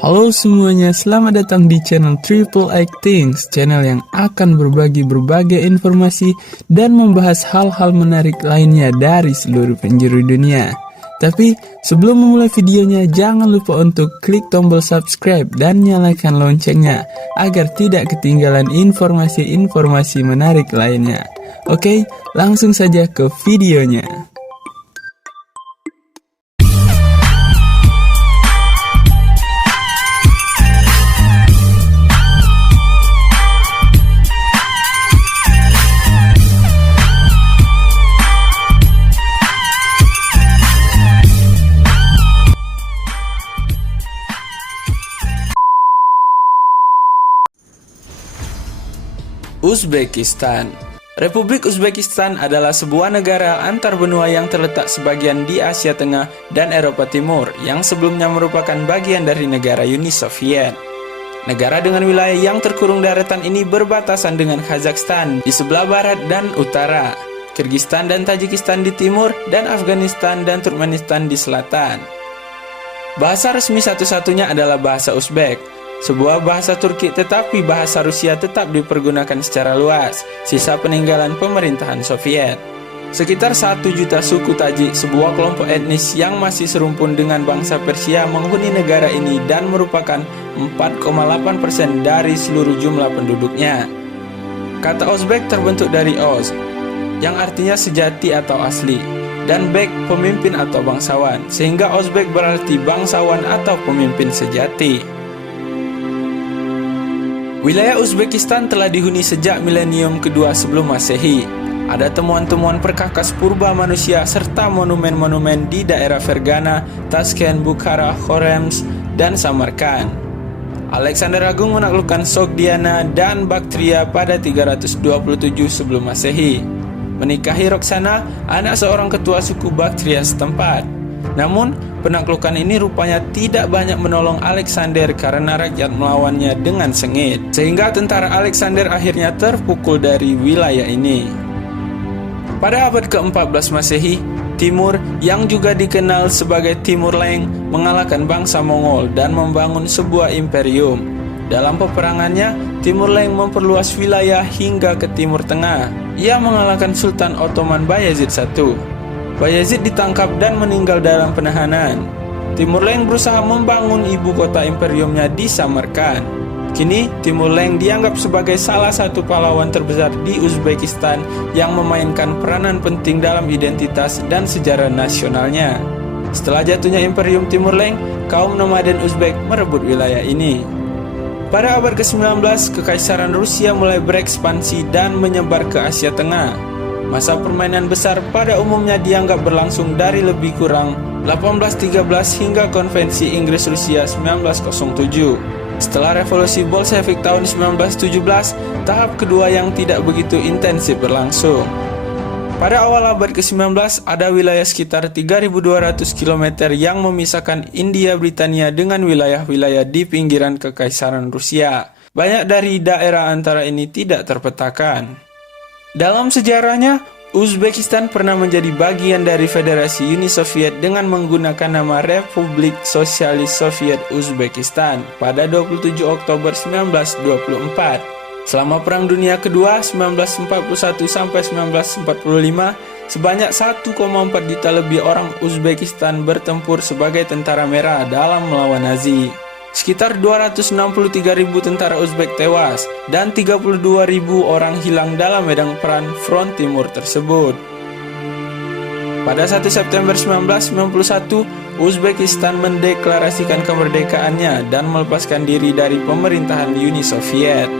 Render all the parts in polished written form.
Halo semuanya, selamat datang di channel Triple X Things, channel yang akan berbagi berbagai informasi dan membahas hal-hal menarik lainnya dari seluruh penjuru dunia. Tapi sebelum memulai videonya, jangan lupa untuk klik tombol subscribe dan nyalakan loncengnya agar tidak ketinggalan informasi-informasi menarik lainnya. Oke, langsung saja ke videonya. Uzbekistan. Republik Uzbekistan adalah sebuah negara antar benua yang terletak sebagian di Asia Tengah dan Eropa Timur yang sebelumnya merupakan bagian dari negara Uni Soviet. Negara dengan wilayah yang terkurung daratan ini berbatasan dengan Kazakhstan di sebelah barat dan utara, Kyrgyzstan dan Tajikistan di timur, dan Afghanistan dan Turkmenistan di selatan. Bahasa resmi satu-satunya adalah bahasa Uzbek, sebuah bahasa Turki, tetapi bahasa Rusia tetap dipergunakan secara luas, sisa peninggalan pemerintahan Soviet. Sekitar 1 juta suku Tajik, sebuah kelompok etnis yang masih serumpun dengan bangsa Persia, menghuni negara ini dan merupakan 4,8% dari seluruh jumlah penduduknya. Kata Uzbek terbentuk dari Oz, yang artinya sejati atau asli, dan Bek pemimpin atau bangsawan, sehingga Uzbek berarti bangsawan atau pemimpin sejati. Wilayah Uzbekistan telah dihuni sejak milenium kedua sebelum Masehi. Ada temuan-temuan perkakas purba manusia serta monumen-monumen di daerah Fergana, Tashkent, Bukhara, Khorezm, dan Samarkand. Alexander Agung menaklukkan Sogdiana dan Baktria pada 327 sebelum Masehi, menikahi Roxana, anak seorang ketua suku Baktria setempat. Namun, penaklukan ini rupanya tidak banyak menolong Alexander karena rakyat melawannya dengan sengit, sehingga tentara Alexander akhirnya terpukul dari wilayah ini. Pada abad ke-14 Masehi, Timur, yang juga dikenal sebagai Timur Leng, mengalahkan bangsa Mongol dan membangun sebuah imperium. Dalam peperangannya, Timur Leng memperluas wilayah hingga ke Timur Tengah. Ia mengalahkan Sultan Ottoman Bayezid I. Bayezid ditangkap dan meninggal dalam penahanan. Timur Leng berusaha membangun ibu kota imperiumnya di Samarkand. Kini, Timur Leng dianggap sebagai salah satu pahlawan terbesar di Uzbekistan yang memainkan peranan penting dalam identitas dan sejarah nasionalnya. Setelah jatuhnya Imperium Timur Leng, kaum nomaden Uzbek merebut wilayah ini. Pada abad ke-19, Kekaisaran Rusia mulai berekspansi dan menyebar ke Asia Tengah. Masa permainan besar pada umumnya dianggap berlangsung dari lebih kurang 1813 hingga Konvensi Inggris-Rusia 1907. Setelah revolusi Bolshevik tahun 1917, tahap kedua yang tidak begitu intensif berlangsung. Pada awal abad ke-19, ada wilayah sekitar 3.200 km yang memisahkan India Britania dengan wilayah-wilayah di pinggiran Kekaisaran Rusia. Banyak dari daerah antara ini tidak terpetakan. Dalam sejarahnya, Uzbekistan pernah menjadi bagian dari Federasi Uni Soviet dengan menggunakan nama Republik Sosialis Soviet Uzbekistan pada 27 Oktober 1924. Selama Perang Dunia Kedua 1941 sampai 1945, sebanyak 1,4 juta lebih orang Uzbekistan bertempur sebagai tentara merah dalam melawan Nazi. Sekitar 263.000 tentara Uzbek tewas dan 32.000 orang hilang dalam medan perang Front Timur tersebut. Pada 1 September 1991, Uzbekistan mendeklarasikan kemerdekaannya dan melepaskan diri dari pemerintahan Uni Soviet.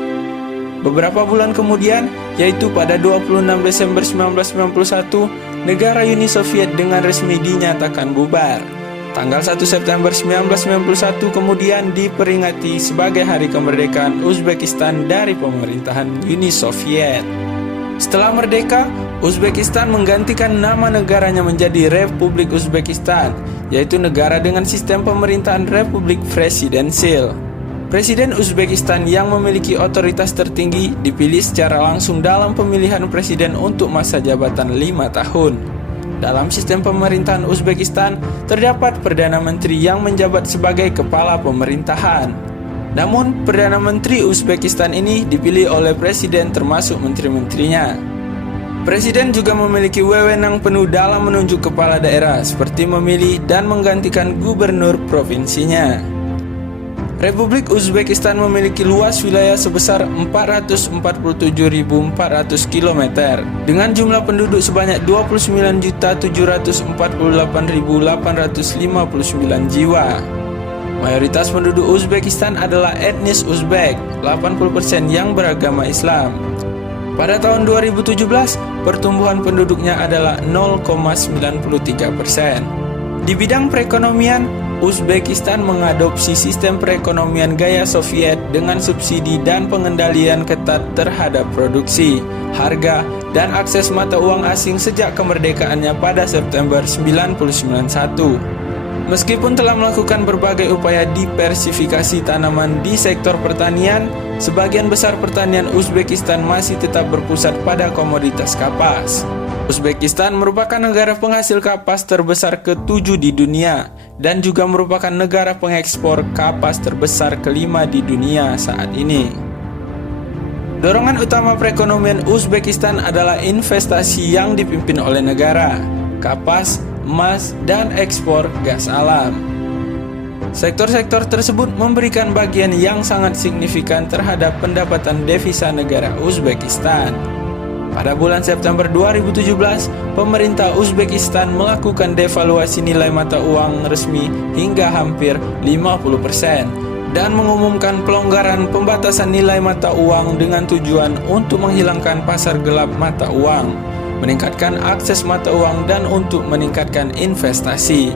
Beberapa bulan kemudian, yaitu pada 26 Desember 1991, negara Uni Soviet dengan resmi dinyatakan bubar. Tanggal 1 September 1991 kemudian diperingati sebagai Hari Kemerdekaan Uzbekistan dari pemerintahan Uni Soviet. Setelah merdeka, Uzbekistan menggantikan nama negaranya menjadi Republik Uzbekistan, yaitu negara dengan sistem pemerintahan Republik Presidensil. Presiden Uzbekistan yang memiliki otoritas tertinggi dipilih secara langsung dalam pemilihan presiden untuk masa jabatan 5 tahun. Dalam sistem pemerintahan Uzbekistan, terdapat Perdana Menteri yang menjabat sebagai kepala pemerintahan. Namun, Perdana Menteri Uzbekistan ini dipilih oleh Presiden termasuk menteri-menterinya. Presiden juga memiliki wewenang penuh dalam menunjuk kepala daerah, seperti memilih dan menggantikan gubernur provinsinya. Republik Uzbekistan memiliki luas wilayah sebesar 447.400 km dengan jumlah penduduk sebanyak 29.748.859 jiwa. Mayoritas penduduk Uzbekistan adalah etnis Uzbek, 80% yang beragama Islam. Pada tahun 2017, pertumbuhan penduduknya adalah 0,93%. Di bidang perekonomian, Uzbekistan mengadopsi sistem perekonomian gaya Soviet dengan subsidi dan pengendalian ketat terhadap produksi, harga, dan akses mata uang asing sejak kemerdekaannya pada September 1991. Meskipun telah melakukan berbagai upaya diversifikasi tanaman di sektor pertanian, sebagian besar pertanian Uzbekistan masih tetap berpusat pada komoditas kapas. Uzbekistan merupakan negara penghasil kapas terbesar ke-7 di dunia dan juga merupakan negara pengekspor kapas terbesar ke-5 di dunia saat ini. Dorongan utama perekonomian Uzbekistan adalah investasi yang dipimpin oleh negara, kapas, emas, dan ekspor gas alam. Sektor-sektor tersebut memberikan bagian yang sangat signifikan terhadap pendapatan devisa negara Uzbekistan. Pada bulan September 2017, pemerintah Uzbekistan melakukan devaluasi nilai mata uang resmi hingga hampir 50% dan mengumumkan pelonggaran pembatasan nilai mata uang dengan tujuan untuk menghilangkan pasar gelap mata uang, meningkatkan akses mata uang, dan untuk meningkatkan investasi.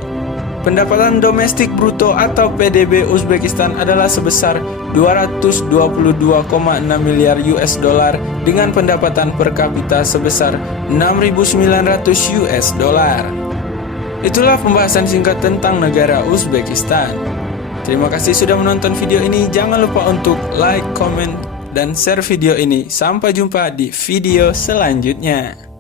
Pendapatan domestik bruto atau PDB Uzbekistan adalah sebesar 222,6 miliar US dollar dengan pendapatan per kapita sebesar 6.900 US dollar. Itulah pembahasan singkat tentang negara Uzbekistan. Terima kasih sudah menonton video ini. Jangan lupa untuk like, komen, dan share video ini. Sampai jumpa di video selanjutnya.